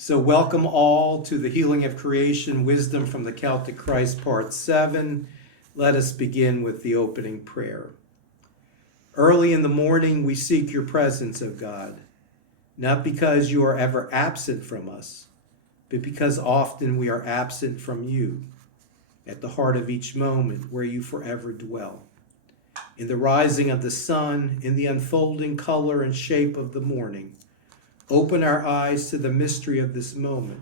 So welcome all to the Healing of Creation, Wisdom from the Celtic Christ, Part 7. Let us begin with the opening prayer. Early in the morning we seek your presence, O God, not because you are ever absent from us, but because often we are absent from you, at the heart of each moment where you forever dwell. In the rising of the sun, in the unfolding color and shape of the morning, open our eyes to the mystery of this moment,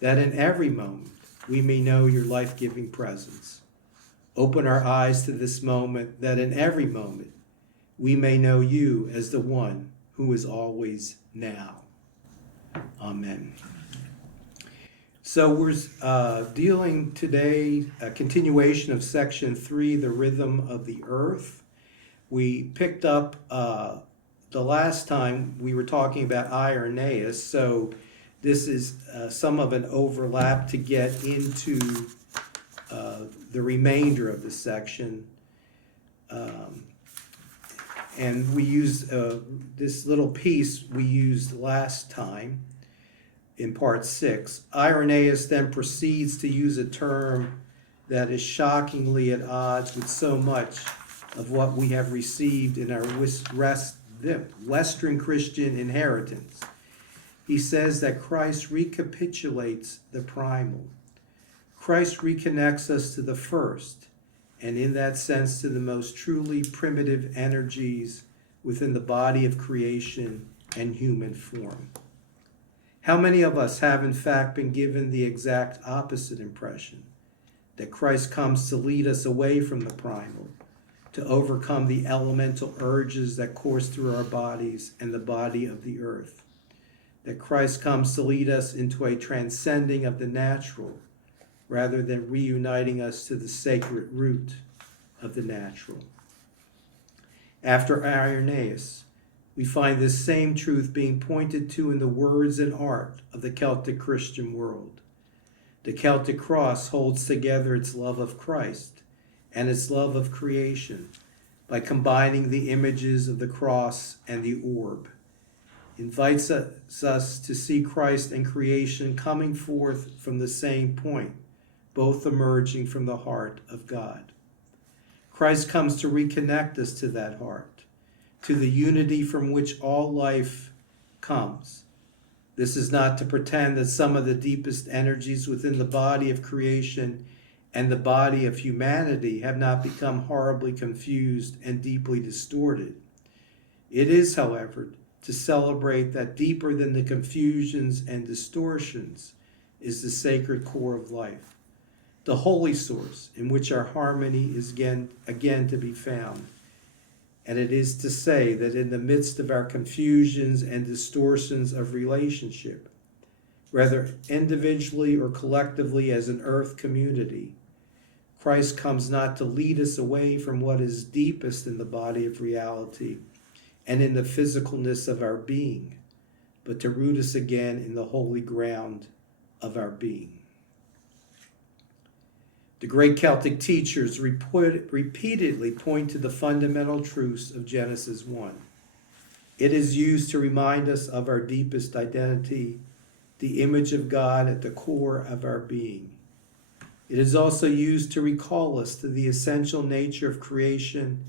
that in every moment we may know your life-giving presence. Open our eyes to this moment, that in every moment we may know you as the one who is always now. Amen. So we're dealing today, a continuation of section 3, the rhythm of the earth. We picked up the last time we were talking about Irenaeus, so this is some of an overlap to get into the remainder of the section. And we used this little piece we used last time in part 6. Irenaeus then proceeds to use a term that is shockingly at odds with so much of what we have received in our Western Christian inheritance. He says that Christ recapitulates the primal. Christ reconnects us to the first, and in that sense to the most truly primitive energies within the body of creation and human form. How many of us have in fact been given the exact opposite impression, that Christ comes to lead us away from the primal, to overcome the elemental urges that course through our bodies and the body of the earth, that Christ comes to lead us into a transcending of the natural rather than reuniting us to the sacred root of the natural. After Irenaeus, we find this same truth being pointed to in the words and art of the Celtic Christian world. The Celtic cross holds together its love of Christ and its love of creation by combining the images of the cross and the orb, invites us to see Christ and creation coming forth from the same point, both emerging from the heart of God. Christ comes to reconnect us to that heart, to the unity from which all life comes. This is not to pretend that some of the deepest energies within the body of creation and the body of humanity have not become horribly confused and deeply distorted. It is, however, to celebrate that deeper than the confusions and distortions is the sacred core of life, the holy source in which our harmony is again to be found. And it is to say that in the midst of our confusions and distortions of relationship, whether individually or collectively as an earth community, Christ comes not to lead us away from what is deepest in the body of reality and in the physicalness of our being, but to root us again in the holy ground of our being. The great Celtic teachers repeatedly point to the fundamental truths of Genesis 1. It is used to remind us of our deepest identity, the image of God at the core of our being. It is also used to recall us to the essential nature of creation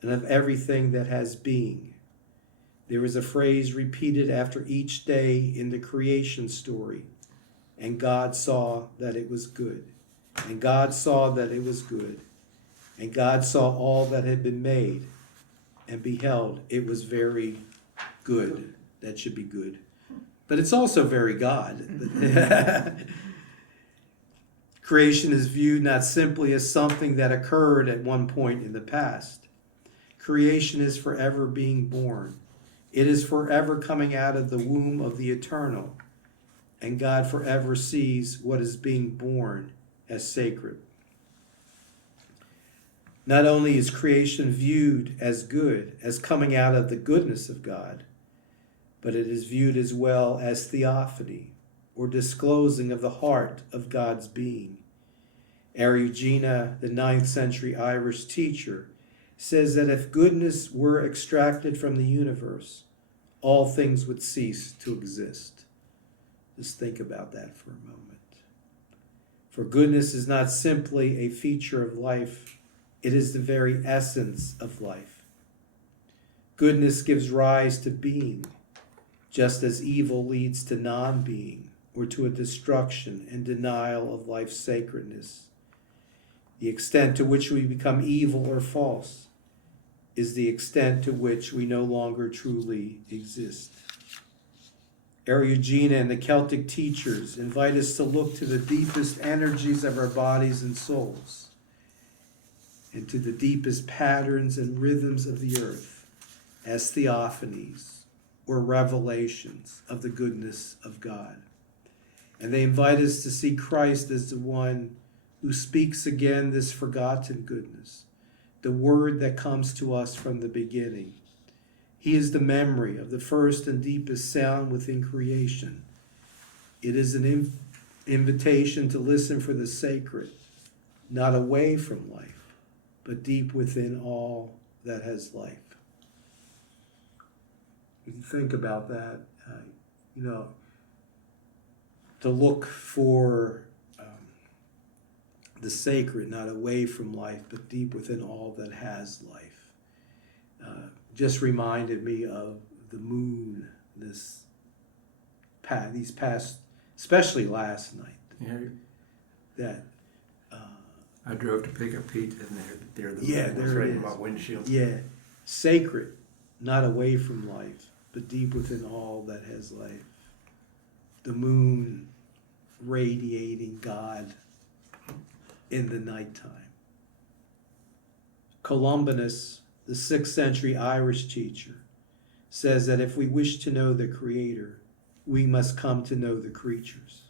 and of everything that has being. There is a phrase repeated after each day in the creation story, and God saw that it was good. And God saw that it was good. And God saw all that had been made, and beheld, it was very good. That should be good. But it's also very God. Creation is viewed not simply as something that occurred at one point in the past. Creation is forever being born. It is forever coming out of the womb of the eternal. And God forever sees what is being born as sacred. Not only is creation viewed as good, as coming out of the goodness of God, but it is viewed as well as theophany, or disclosing of the heart of God's being. Eriugena, the 9th century Irish teacher, says that if goodness were extracted from the universe, all things would cease to exist. Just think about that for a moment. For goodness is not simply a feature of life, it is the very essence of life. Goodness gives rise to being, just as evil leads to non-being or to a destruction and denial of life's sacredness. The extent to which we become evil or false is the extent to which we no longer truly exist. Eriugena and the Celtic teachers invite us to look to the deepest energies of our bodies and souls, and to the deepest patterns and rhythms of the earth as theophanies or revelations of the goodness of God. And they invite us to see Christ as the one who speaks again this forgotten goodness, the word that comes to us from the beginning. He is the memory of the first and deepest sound within creation. It is an invitation to listen for the sacred, not away from life, but deep within all that has life. You can think about that, to look for the sacred, not away from life, but deep within all that has life. Just reminded me of the moon these past, especially last night. Yeah. That I drove to pick up Pete, and there there right it in my is. windshield. Yeah, sacred, not away from life, but deep within all that has life. The moon radiating God in the nighttime. Columbanus, the 6th century Irish teacher, says that if we wish to know the Creator, we must come to know the creatures.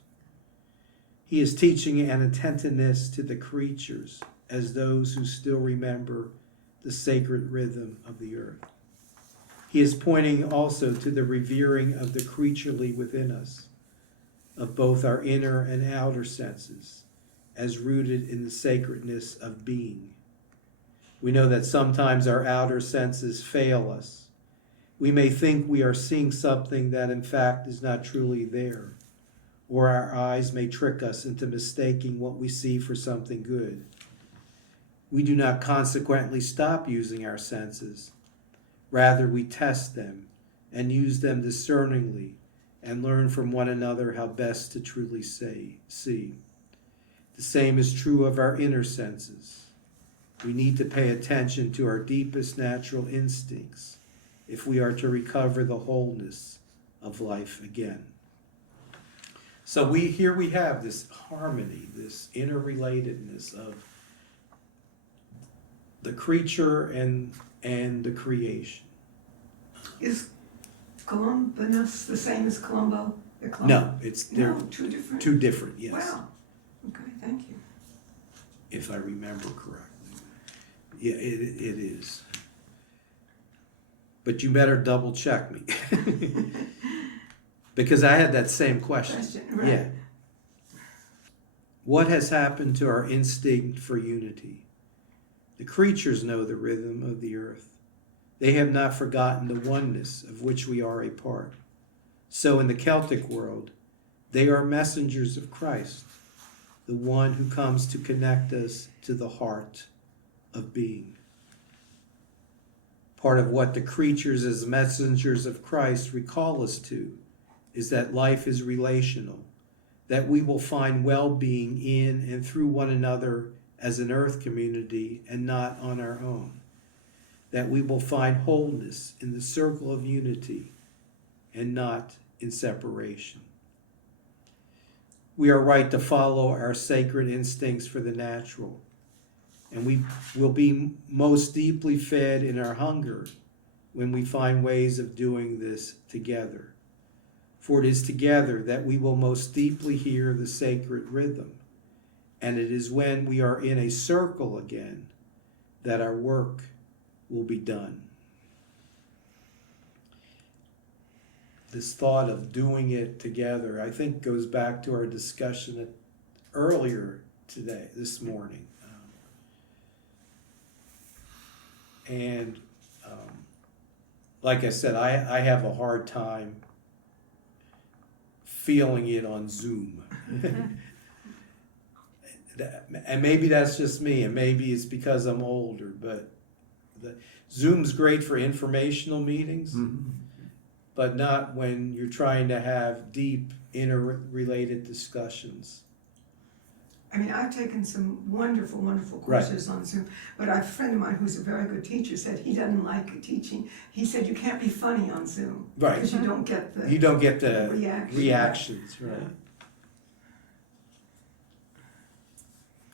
He is teaching an attentiveness to the creatures as those who still remember the sacred rhythm of the earth. He is pointing also to the revering of the creaturely within us, of both our inner and outer senses, as rooted in the sacredness of being. We know that sometimes our outer senses fail us. We may think we are seeing something that in fact is not truly there, or our eyes may trick us into mistaking what we see for something good. We do not consequently stop using our senses. Rather, we test them and use them discerningly and learn from one another how best to truly see. The same is true of our inner senses. We need to pay attention to our deepest natural instincts if we are to recover the wholeness of life again. So we have this harmony, this interrelatedness of the creature and the creation. Is Columbanus the same as Columbo? No, they're two different. two different, yes. Wow. Okay, thank you. If I remember correctly. Yeah, it is. But you better double check me. Because I had that same question. Right. Yeah. What has happened to our instinct for unity? The creatures know the rhythm of the earth. They have not forgotten the oneness of which we are a part. So in the Celtic world, they are messengers of Christ, the one who comes to connect us to the heart of being. Part of what the creatures as messengers of Christ recall us to is that life is relational, that we will find well-being in and through one another as an earth community and not on our own, that we will find wholeness in the circle of unity and not in separation. We are right to follow our sacred instincts for the natural, and we will be most deeply fed in our hunger when we find ways of doing this together. For it is together that we will most deeply hear the sacred rhythm, and it is when we are in a circle again that our work will be done. This thought of doing it together, I think, goes back to our discussion earlier today, this morning. Like I said, I have a hard time feeling it on Zoom. And maybe that's just me, and maybe it's because I'm older, but Zoom's great for informational meetings, but not when you're trying to have deep, interrelated discussions. I mean, I've taken some wonderful, wonderful courses on Zoom, but a friend of mine who's a very good teacher said he doesn't like teaching. He said you can't be funny on Zoom. Right. Because you don't get the reactions, right.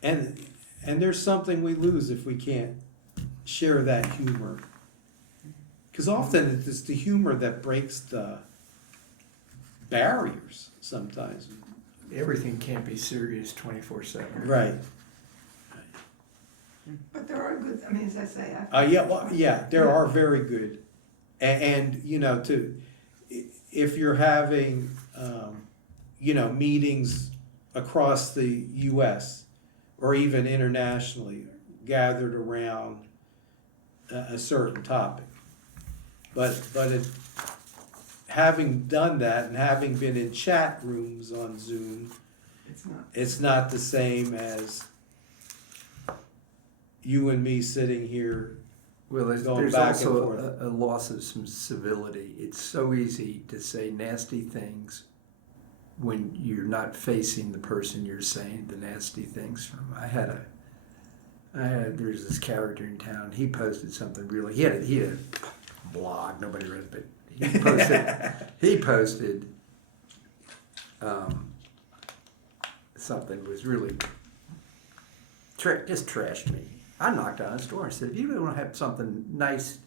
And there's something we lose if we can't share that humor. Because often it's the humor that breaks the barriers sometimes. Everything can't be serious 24/7. Right. But there are good, I mean, as I say, There are very good. And you know, if you're having, meetings across the U.S. or even internationally gathered around a certain topic. But having done that and having been in chat rooms on Zoom, it's not the same as you and me sitting here. Well, there's also a loss of some civility. It's so easy to say nasty things when you're not facing the person you're saying the nasty things from. There's this character in town. He posted something really. He had a blog. Nobody read it, but he posted something was really just trashed me. I knocked on his door and said, if you don't have something nice,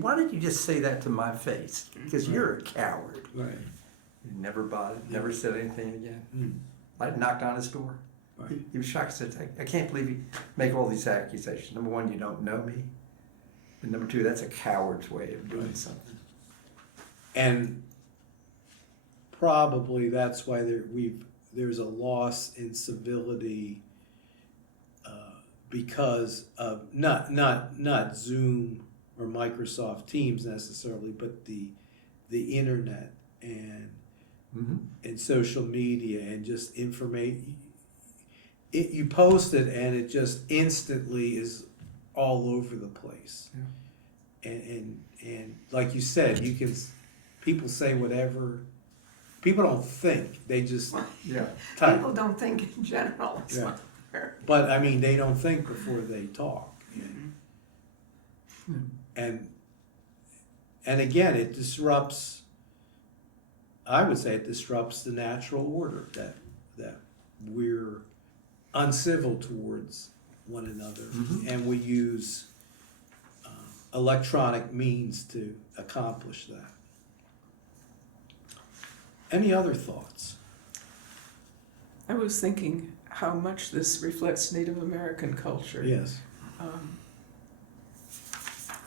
why didn't you just say that to my face? Because you're a coward. Right. He never bothered, never said anything again. I knocked on his door. Right. He was shocked. He said, I can't believe you make all these accusations. Number one, you don't know me. And number two, that's a coward's way of doing something. And probably that's why there's a loss in civility because of not Zoom or Microsoft Teams necessarily, but the internet and social media and just information. You post it and it just instantly is all over the place. Yeah. And like you said, people say whatever. People don't think, they just type. People don't think in general. Yeah. But I mean, they don't think before they talk. And again, it disrupts, I would say it disrupts the natural order that we're uncivil towards one another, and we use electronic means to accomplish that. Any other thoughts? I was thinking how much this reflects Native American culture. Yes.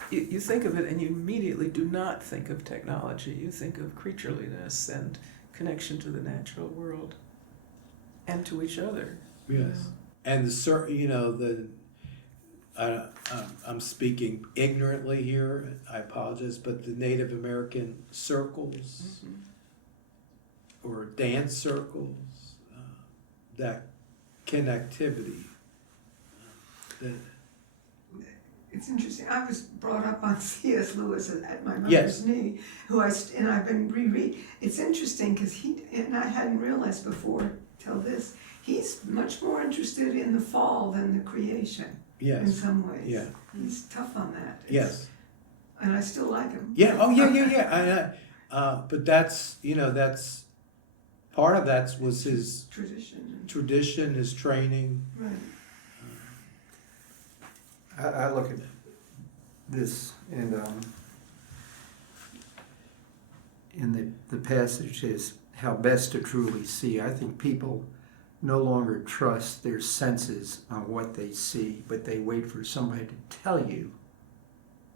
You think of it and you immediately do not think of technology. You think of creatureliness and connection to the natural world and to each other. Yes. And I'm speaking ignorantly here, I apologize, but the Native American circles or dance circles, that connectivity. It's interesting. I was brought up on C.S. Lewis at my mother's knee, and I've been reread. It's interesting because and I hadn't realized before till this, he's much more interested in the fall than the creation. Yes. In some ways. Yeah. He's tough on that. Yes. And I still like him. Yeah. Oh, yeah. But that's part of that was his tradition, his training. Right. I look at this and in the passage is how best to truly see. I think people no longer trust their senses on what they see, but they wait for somebody to tell you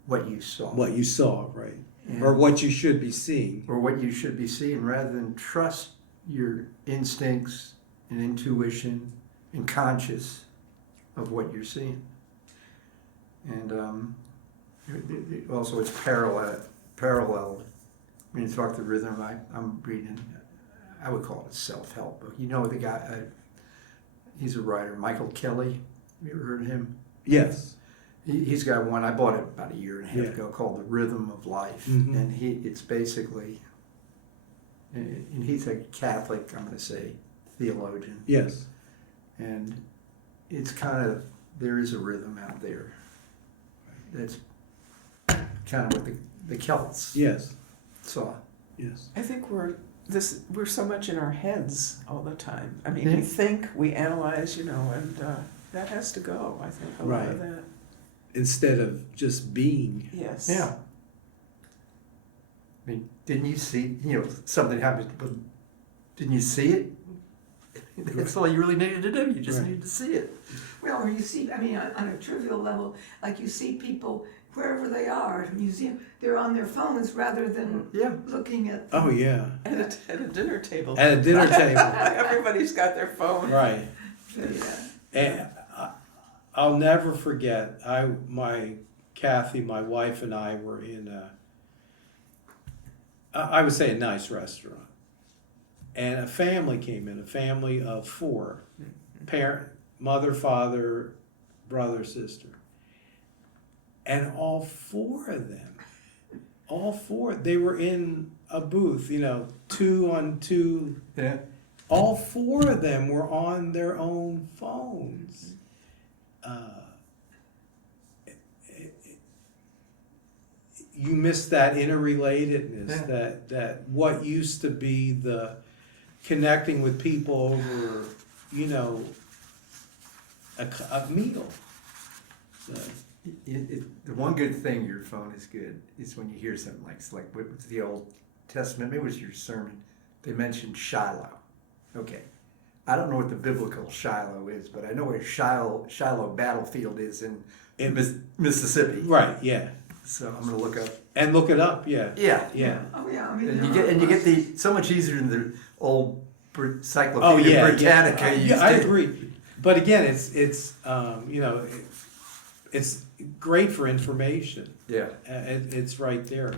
what you saw. What you saw, right. Or what you should be seeing. Or what you should be seeing, rather than trust your instincts and intuition and conscious of what you're seeing. And also it's parallel. When you talk the rhythm, I'm reading. I would call it a self-help book. You know the guy, he's a writer, Michael Kelly. Have you ever heard of him? Yes. He's got one, I bought it about a year and a half Yeah. ago, called The Rhythm of Life. Mhm. And it's basically, and he's a Catholic, I'm going to say, theologian. Yes. And it's kind of, there is a rhythm out there. That's kind of what the Celts Yes. saw. Yes. I think we're so much in our heads all the time. I mean, Yeah. we think, we analyze, and that has to go. I think a lot of Right. that. Instead of just being. Yes. Yeah. I mean, didn't you see, something happened, but didn't you see it? That's all you really needed to do. You just Right. needed to see it. Well, or you see, I mean, on a trivial level, like you see people wherever they are at a museum, they're on their phones rather than Yeah. looking at. Oh, yeah. At a dinner table. At a dinner table. Everybody's got their phone. Right. Yeah. And I'll never forget, Kathy, my wife, and I were in I would say a nice restaurant. And a family came in, a family of 4. Parent, mother, father, brother, sister. And all 4 of them, they were in a booth, 2 on 2. Yeah. All 4 of them were on their own phones. You miss that interrelatedness, that what used to be the connecting with people over, a meal. So, The one good thing your phone is good is when you hear something like what was the Old Testament, maybe it was your sermon, they mentioned Shiloh. Okay. I don't know what the biblical Shiloh is, but I know where Shiloh battlefield is in Mississippi. right, yeah. So I'm going to look up. And look it up, yeah. Yeah. Yeah. Oh, yeah, I mean. And you get so much easier in the old Oh, Encyclopedia yeah, Britannica. yeah. I agree. But again, it's it's great for information. Yeah. It's right there.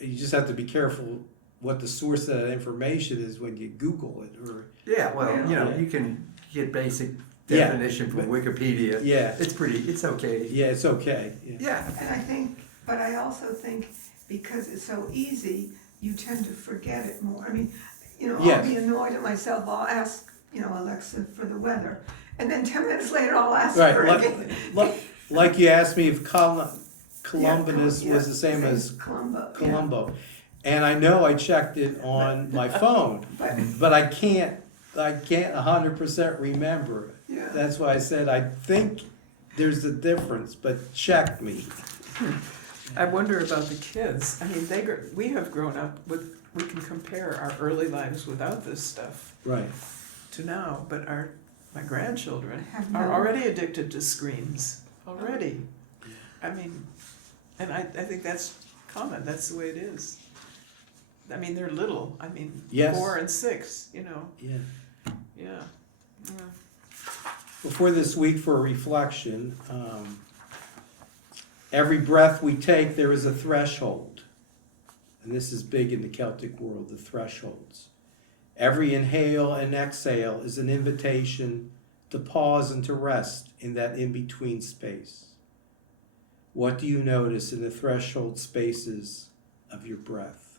You just have to be careful what the source of that information is when you Google it, or Yeah, well, Yeah. you can get basic Yeah, definition from Wikipedia. yeah, It's okay. yeah, it's okay. Yeah. Yeah. But I also think because it's so easy, you tend to forget it more. I mean, Yes. I'll be annoyed at myself, I'll ask, Alexa for the weather. And then 10 minutes later, I'll ask her Right, again. like you asked me if Columbus Yeah, was the same as Columbo. Colombo, and I know I checked it on my phone, but I can't 100% remember it. Yeah. That's why I said I think there's a difference, but check me. I wonder about the kids. I mean, we have grown up with. We can compare our early lives without this stuff Right. to now, but my grandchildren Have are no- already addicted to screens already. I mean, and I think that's common. That's the way it is. I mean, they're little. I mean, Yes. 4 and 6. Yeah. Yeah. Before this week for reflection, every breath we take, there is a threshold. And this is big in the Celtic world, the thresholds. Every inhale and exhale is an invitation to pause and to rest in that in-between space. What do you notice in the threshold spaces of your breath?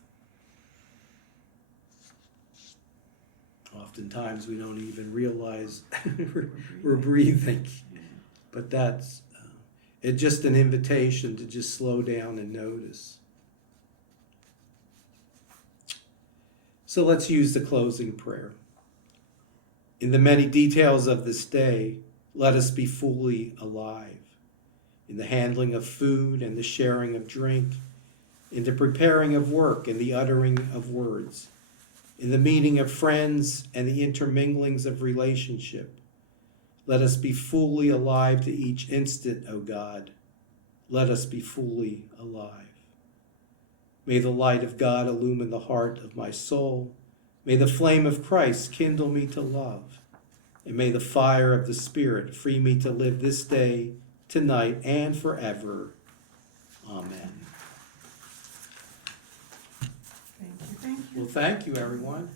Oftentimes we don't even realize we're breathing, but that's it's just an invitation to just slow down and notice. So let's use the closing prayer. In the many details of this day, let us be fully alive. In the handling of food and the sharing of drink, in the preparing of work and the uttering of words, in the meeting of friends and the interminglings of relationship. Let us be fully alive to each instant, O God. Let us be fully alive. May the light of God illumine the heart of my soul. May the flame of Christ kindle me to love. And may the fire of the Spirit free me to live this day, tonight, and forever. Amen. Thank you. Well, thank you, everyone.